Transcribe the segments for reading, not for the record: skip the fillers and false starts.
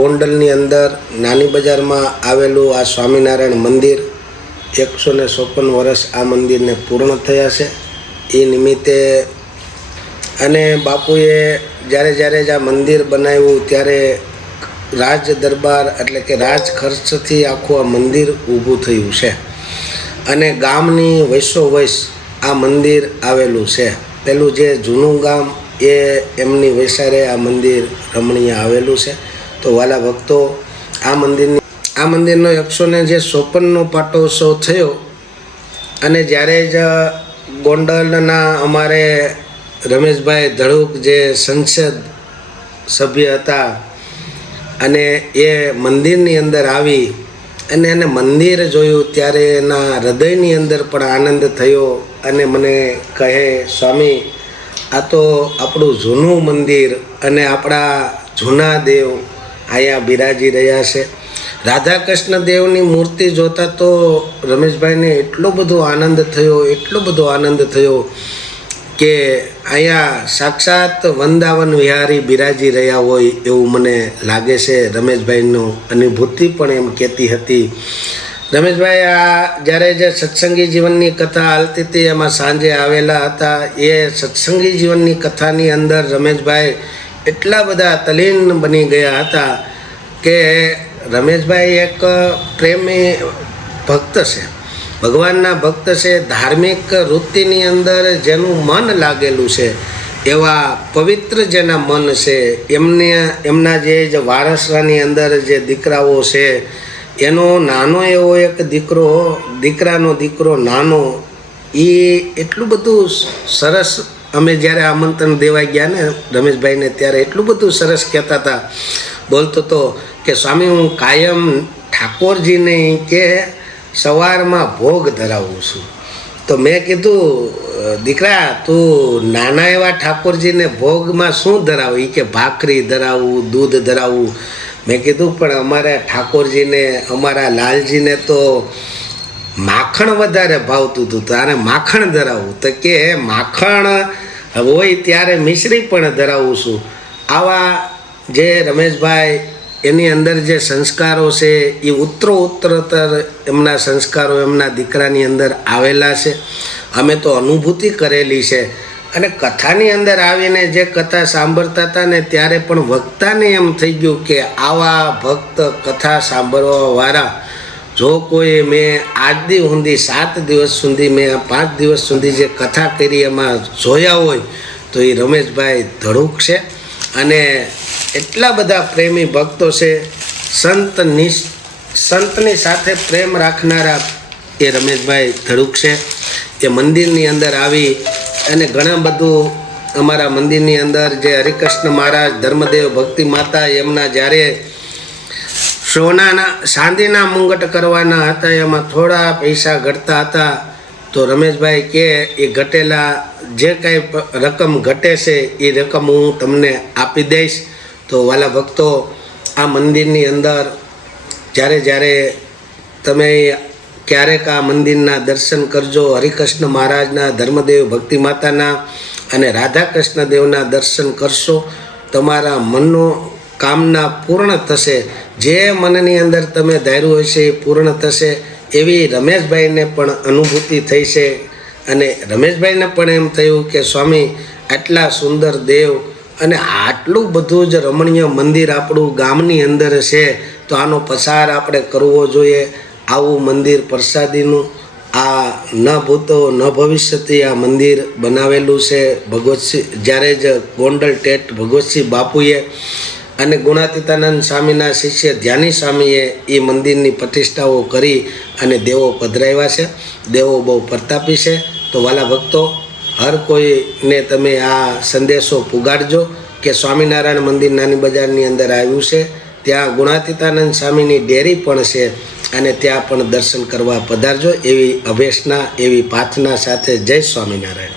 ગોંડલની અંદર નાની બજારમાં આવેલું આ સ્વામિનારાયણ મંદિર 156 વર્ષ આ મંદિરને પૂર્ણ થયા છે. એ નિમિત્તે અને બાપુએ જ્યારે આ મંદિર બનાવ્યું ત્યારે રાજ દરબાર એટલે કે રાજ ખર્ચથી આખું આ મંદિર ઊભું થયું છે અને ગામની વૈસોવૈસ આ મંદિર આવેલું છે. પેલું જે જૂનું ગામ એ એમની વૈસારે આ મંદિર રમણીય આવેલું છે. તો વાલા ભક્તો, આ મંદિરનો 156નો પાટોત્સવ થયો અને જ્યારે જ ગોંડલના અમારે રમેશભાઈ ધડુક જે સંસદ સભ્ય હતા અને એ મંદિરની અંદર આવી અને એને મંદિર જોયું ત્યારે એના હૃદયની અંદર પણ આનંદ થયો અને મને કહે, સ્વામી, આ તો આપણું જૂનું મંદિર અને આપણા જૂના દેવ અહીંયા બિરાજી રહ્યા છે. રાધા કૃષ્ણ દેવની મૂર્તિ જોતા તો રમેશભાઈને એટલો બધો આનંદ થયો કે અહીંયા સાક્ષાત વૃંદાવન વિહારી બિરાજી રહ્યા હોય એવું મને લાગે છે. રમેશભાઈનો અનુભૂતિ પણ એમ કહેતી હતી. રમેશભાઈ આ જ્યારે જે સત્સંગી જીવનની કથા હાલતી હતી એમાં સાંજે આવેલા હતા. એ સત્સંગી જીવનની કથાની અંદર રમેશભાઈ એટલા બધા તલ્લીન બની ગયા હતા કે રમેશભાઈ એક પ્રેમી ભક્ત છે, ભગવાનના ભક્ત છે. ધાર્મિક વૃત્તિની અંદર જેનું મન લાગેલું છે એવા પવિત્ર જેના મન છે એમના જે વારસરાની અંદર જે દીકરાઓ છે એનો નાનો એવો એક દીકરાનો દીકરો નાનો, એ એટલું બધું સરસ. અમે જ્યારે આમંત્રણ દેવા ગયા ને રમેશભાઈને ત્યારે એટલું બધું સરસ કહેતા હતા, બોલતો હતો કે સ્વામી, હું કાયમ ઠાકોરજીને કે સવારમાં ભોગ ધરાવું છું. તો મેં કીધું, દીકરા, તું નાના એવા ઠાકોરજીને ભોગમાં શું ધરાવું? કે ભાખરી ધરાવું, દૂધ ધરાવું. મેં કીધું, પણ અમારા ઠાકોરજીને, અમારા લાલજીને તો માખણ વધારે ભાવતું હતું, તારે માખણ ધરાવું. તો કે માખણ હોય ત્યારે મિશ્રી પણ ધરાવું છું. આવા જે રમેશભાઈ એની અંદર જે સંસ્કારો છે એ ઉત્તરોત્તર એમના સંસ્કારો એમના દીકરાની અંદર આવેલા છે. અમે તો અનુભૂતિ કરેલી છે. અને કથાની અંદર આવીને જે કથા સાંભળતા હતા ને ત્યારે પણ વક્તાને એમ થઈ ગયું કે આવા ભક્ત કથા સાંભળવાવાળા જો કોઈ મેં આજ દી સુધી 7 દિવસ સુધી મેં 5 દિવસ સુધી જે કથા કરી એમાં જોયા હોય તો એ રમેશભાઈ ધડુક છે. અને એટલા બધા પ્રેમી ભક્તો છે. સંતની સાથે પ્રેમ રાખનારા એ રમેશભાઈ ધડુક છે. એ મંદિરની અંદર આવી અને ઘણા બધું અમારા મંદિરની અંદર જે હરિકૃષ્ણ મહારાજ, ધર્મદેવ, ભક્તિ માતા એમના જ્યારે ચાંદીના મુંગટ કરવાના હતા એમાં થોડા પૈસા ઘટતા હતા. તો રમેશભાઈ કે એ ઘટેલા જે કાંઈ રકમ ઘટે છે એ રકમ હું તમને આપી દઈશ. તો વાલા ભક્તો, આ મંદિરની અંદર જ્યારે તમે ક્યારેક આ મંદિરના દર્શન કરજો, હરિકૃષ્ણ મહારાજના, ધર્મદેવ, ભક્તિ માતાના અને રાધા કૃષ્ણ દેવના દર્શન કરશો, તમારા મનનો કામના પૂર્ણ થશે. જે મનની અંદર તમે ધાર્યું હશે એ પૂર્ણ થશે એવી રમેશભાઈને પણ અનુભૂતિ થઈ છે. અને રમેશભાઈને પણ એમ થયું કે સ્વામી, આટલા સુંદર દેવ અને આટલું બધું જ રમણીય મંદિર આપણું ગામની અંદર છે તો આનો પસાર આપણે કરવો જોઈએ. આવું મંદિર પ્રસાદીનું આ ન ભૂતો ન ભવિષ્યથી આ મંદિર બનાવેલું છે. ભગવતસિંહ જ્યારે જ ગોંડલ ટેટ ભગવતસિંહ બાપુએ અને ગુણાતીતાનંદ સ્વામીના શિષ્ય ધ્યાની સ્વામીએ એ મંદિરની પ્રતિષ્ઠાઓ કરી અને દેવો પધરાવ્યા છે. દેવો બહુ પ્રતાપી છે. તો વાલા ભક્તો, હર કોઈને તમે આ સંદેશો પુગાડજો કે સ્વામિનારાયણ મંદિર નાની બજારની અંદર આવ્યું છે. ત્યાં ગુણાતીતાનંદ સ્વામીની ડેરી પણ છે અને ત્યાં પણ દર્શન કરવા પધારજો. એવી અભેષણા, એવી પ્રાર્થના સાથે જય સ્વામિનારાયણ.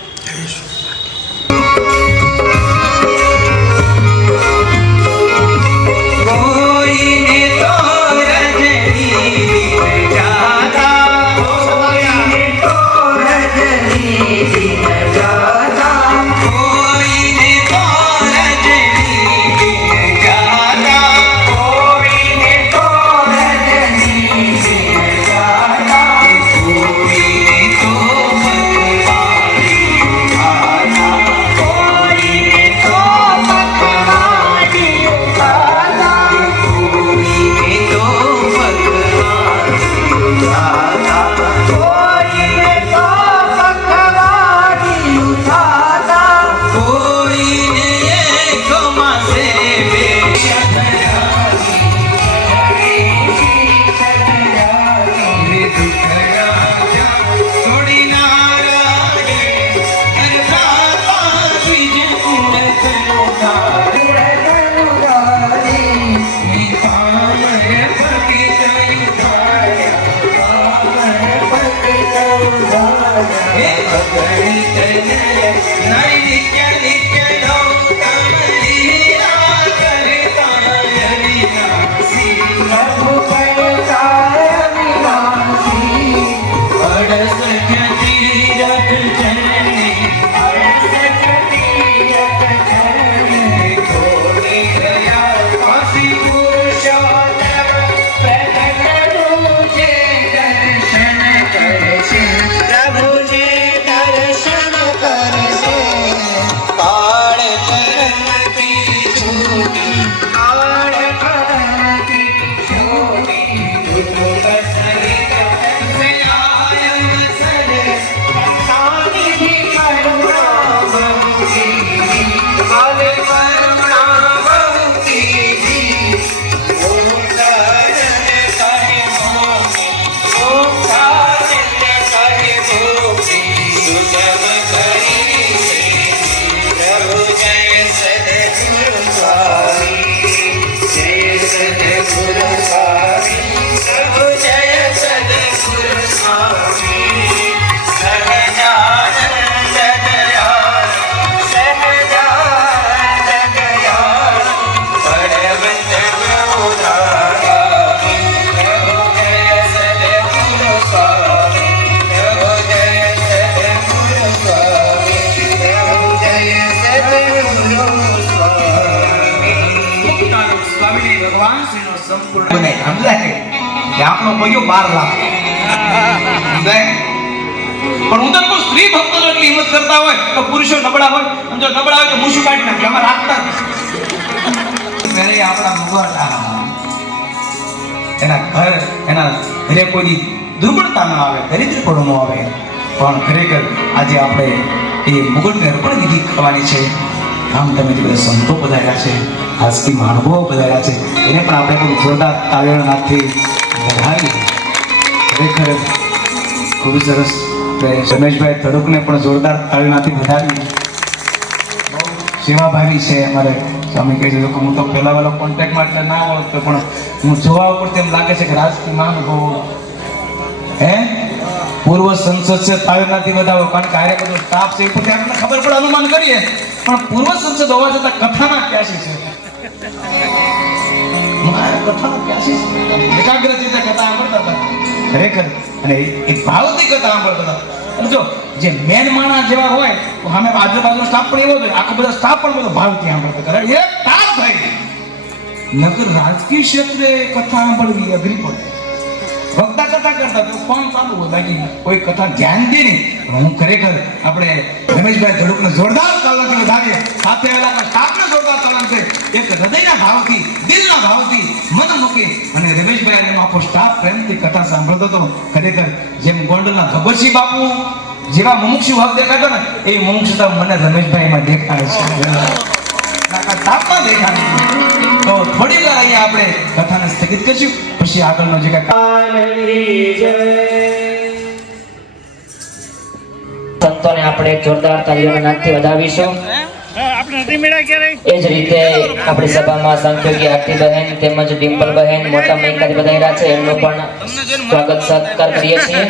સ્વામી ભગવાન શ્રીનો સંપૂર્ણ બને સમજાય કે આપણો કોઈ 12 લાખ સમજાય. પણ હું તો કહું સ્ત્રી ભક્તો એટલી હિંમત કરતા હોય તો પુરુષો નબળા હોય, અને જો નબળા હોય તો મૂછું કાઢી નાખે, અમારે રાખતા મેરે આપણા ભગવાન એના ઘરે કોઈ દુર્બળતા ન આવે, દરિદ્રપણું ન આવે. પણ ખરેખર આજે આપણે એ મુગટને અર્પણ વિધિ કરવાની છે. આમ તમે જે બધા સંતો પધાર્યા છે, ખાસકી મહાનુભાવો પધાર્યા છે, એને પણ આપણે કોઈ જોરદાર તાળીઓના નાદથી વધાવી. ખરેખર ખૂબ સરસ. રમેશભાઈ તડુકને પણ જોરદાર તાળીઓનાથી વધાવી. બહુ સેવાભાવી છે અમારે. સ્વામી કહે છે કે હું તો પહેલા વહેલો કોન્ટેક્ટમાં એટલે ના ઓળખતો, પણ હું જોવા ઉપર તેમ લાગે છે કે રાજકીય મહાનુભાવો પૂર્વ સંસદ છે તાળીઓનાથી વધાવો. કારણ કે આરે બધો સ્ટાફ છે ઉપરથી આપણને ખબર પડે, અનુમાન કરીએ, પણ પૂર્વ સંસદ હોવા છતાં કથાના પ્યાસી છે. એકાગ્ર ચિત્તે કથા સાંભળતા હતા ખરેખર, અને એક ભાવથી કથા સાંભળતા હતા. અને જો જે મેન માણસ જેવા હોય તો અમે આજુબાજુનો સ્ટાફ પણ એવો જ હોય, આખો બધો સ્ટાફ પણ બધો ભાવથી સાંભળતો કરે. એક તાપ ભાઈ નગર રાજકીય ક્ષેત્રે કથા સાંભળવી અઘરી પડે. વક્તા કથા કરતા તો ફોન ચાલુ હોય, બાકી કોઈ કથા ધ્યાન દે નહીં. હું ખરેખર આપણે રમેશભાઈ ધડુકને જોરદાર તાળીઓથી વધાવીએ, સાથે આવેલા સ્ટાફને જોરદાર તાળીઓથી, એક હૃદયના ભાવથી, દિલના ભાવથી, મન મૂકી અને રમેશભાઈ અને આખો સ્ટાફ પ્રેમથી કથા સાંભળતો હતો. ખરેખર જેમ ગોંડલના ભગતસિંહ બાપુ જેવા મુમુક્ષુ ભાવ દેખાતો ને, એ મુમુક્ષુતા મને રમેશભાઈમાં દેખાય છે, સ્ટાફમાં દેખાય. તો થોડી વાર અહીંયા આપણે કથાને સ્થગિત કરીશું, પછી આગળનો જે સંતોને આપણે જોરદાર તાળીઓના નાદથી વધાવીશું. એ જ રીતે આપણી સભામાં સંખ્યોગી આરતીબહેન તેમજ ડિમ્પલબહેન મોટા મૈકાથી વધાર્યા છે, એમનું પણ સ્વાગત સત્કાર કરીએ છીએ.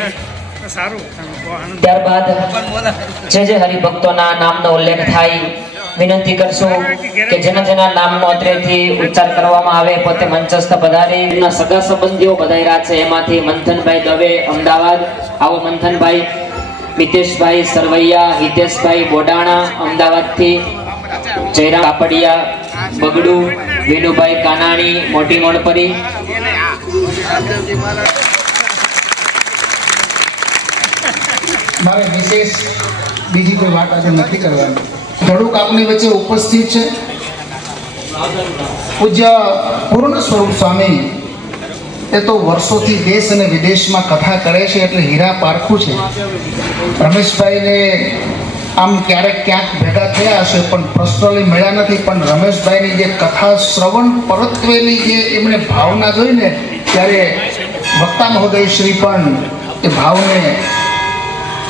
ત્યારબાદ જે હરિભક્તોના નામનો ઉલ્લેખ થાય વિનંતી કરશું કે જેના નામનો અત્રેથી ઉચ્ચાર કરવામાં આવે પોતે મંચસ્થ પધારી. એમના સગા સંબંધીઓ પધાર્યા છે, એમાંથી મંથનભાઈ દવે અમદાવાદ. આવો મંથનભાઈ. મિતેશભાઈ સરવૈયા, હિતેશભાઈ બોડાણા અમદાવાદથી, જયરામ કાપડિયા બગડુ, વિનુભાઈ કાનાણી મોટી મોડપરી. મારે વિશેષ બીજી કોઈ વાત આજે નથી કરવાની. થોડુંક આપની વચ્ચે ઉપસ્થિત છે પૂજ્ય પૂર્ણ સ્વરૂપ સ્વામી. એ તો વર્ષોથી દેશ અને વિદેશમાં કથા કરે છે, એટલે હીરા પારખું છે. રમેશભાઈને આમ ક્યારેક ક્યાંક ભેગા થયા હશે, પણ પર્સનલી મળ્યા નથી. પણ રમેશભાઈની જે કથા શ્રવણ પરત્વેની જે એમણે ભાવના જોઈને, ત્યારે વક્તા મહોદય શ્રી પણ એ ભાવને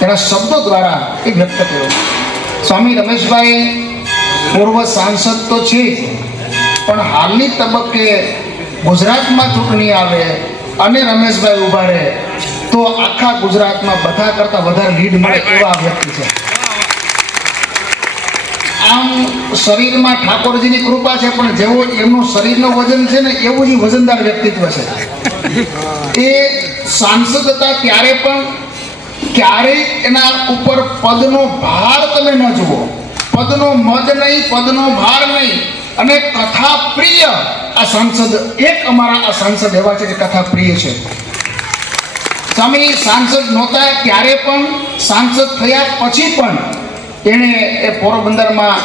એના શબ્દો દ્વારા એ વ્યક્ત કર્યો. સ્વામી રમેશભાઈ પૂર્વ સાંસદ તો છે જ, પણ હાલની તબક્કે ગુજરાતમાં ચૂંટણી આવે અને રમેશભાઈ ઊભા રહે તો આખા ગુજરાતમાં બધા કરતાં વધારે લીડ મળે એવા વ્યક્તિ છે. આમ શરીરમાં ઠાકોરજીની કૃપા છે, પણ જેવો એમનું શરીરનું વજન છે ને એવું જ વજનદાર વ્યક્તિત્વ છે. એ સાંસદ હતા ત્યારે પણ ક્યારેય એના ઉપર પદનો ભાર તમે ન જુઓ. પદનો મદ નહીં, પદનો ભાર નહીં. અને કથા પ્રિય આ સાંસદ, એક અમારા આ સાંસદ એવા છે કે કથા પ્રિય છે. સ્વામી સાંસદ નહોતા ત્યારે પણ, સાંસદ થયા પછી પણ એણે એ પોરબંદરમાં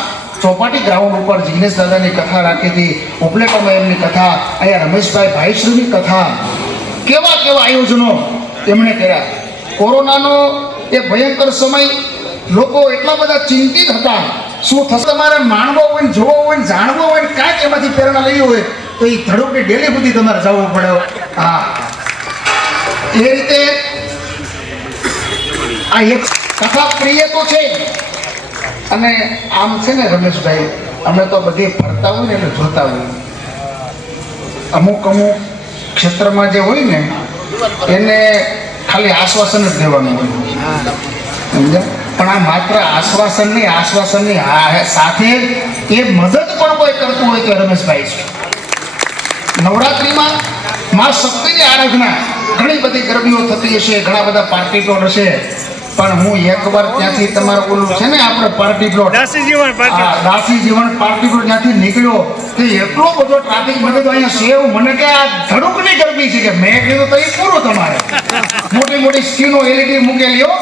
ચોપાટી ગ્રાઉન્ડ ઉપર જિગ્નેશ દાદાની કથા રાખી હતી, ઉપલેટામાં એમની કથા, અહીંયા રમેશભાઈ ભાઈશ્રીની કથા, કેવા કેવા આયોજનો એમણે કર્યા. કોરોનાનો એ ભયંકર સમય, લોકો એટલા બધા ચિંતિત હતા શું થશે. તમારે માણવો હોય ને જોવો હોય ને જાણવો હોય ને કાંઈક એમાંથી પ્રેરણા લેવી હોય તો એ ધડુકની ડેલી સુધી તમારે જવું પડે. હા, એ રીતે આ એક કથા પ્રિય તો છે. અને આમ છે ને રમેશભાઈ, અમે તો બધી ફરતા હોય ને એટલે જોતા હોય. અમુક ક્ષેત્રમાં જે હોય ને એને ખાલી આશ્વાસન જ દેવાનું હોય, સમજ્યા? પણ આ માત્ર આશ્વાસન નહીં, આશ્વાસનની સાથે એ મદદ પણ કોઈ કરતું હોય તો રમેશભાઈ છે. નવરાત્રિમાં મા શક્તિની આરાધના ઘણી બધી ગરબીઓ થતી હશે, ઘણા બધા પાર્ટી ટોળ હશે, પણ હું એકવાર ત્યાંથી તમારું ઓલું છે ને આપણે પાર્ટી પ્લોટ દાસી જીવન પાર્ટી પ્લોટ ત્યાંથી નીકળ્યો કે એટલો બધો ટ્રાફિક મને તો અહીંયા સેવ મને કે આ ધડુકની ગરબી છે કે મેં કીધું તો એ પૂરું તમારે મોટી મોટી સ્ક્રીનો એલઈડી મૂકેલી હો.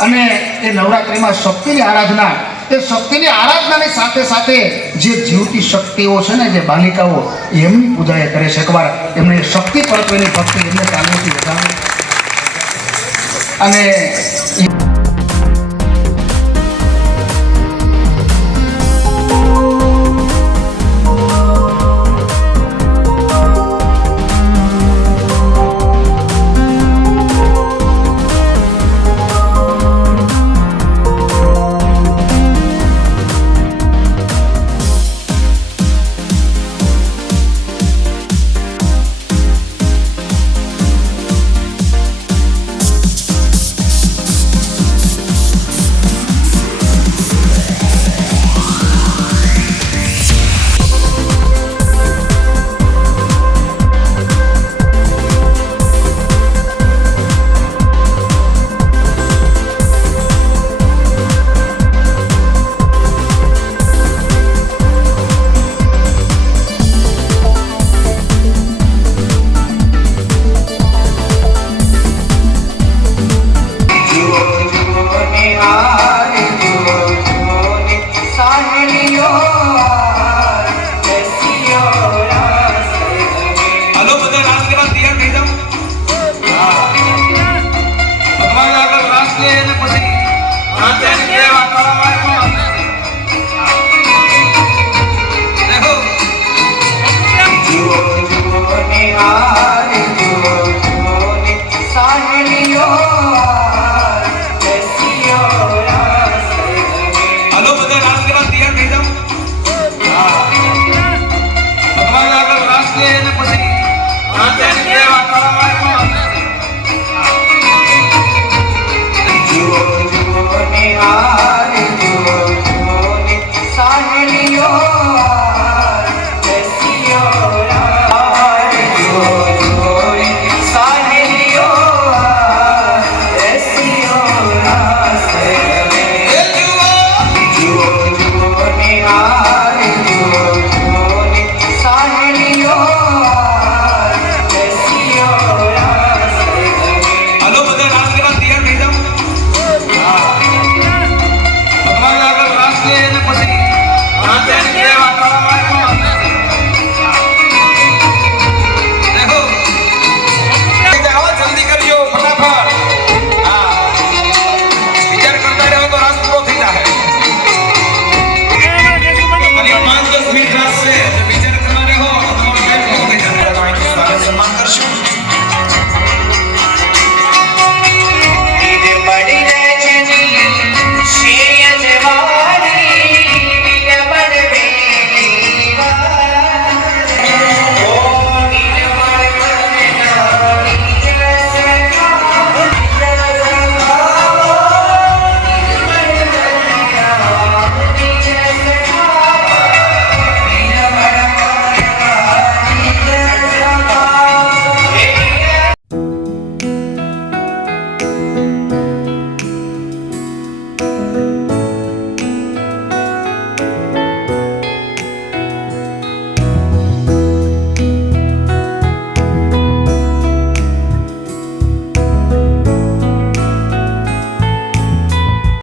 અને એ નવરાત્રિમાં શક્તિની આરાધના, એ શક્તિની આરાધનાની સાથે સાથે જે જીવતી શક્તિઓ છે ને, જે બાલિકાઓ એમની પૂજા એ કરે છે. એકવાર એમને શક્તિ પરત્વેની ભક્તિ એમને ચાલવાથી વધારે અને પછી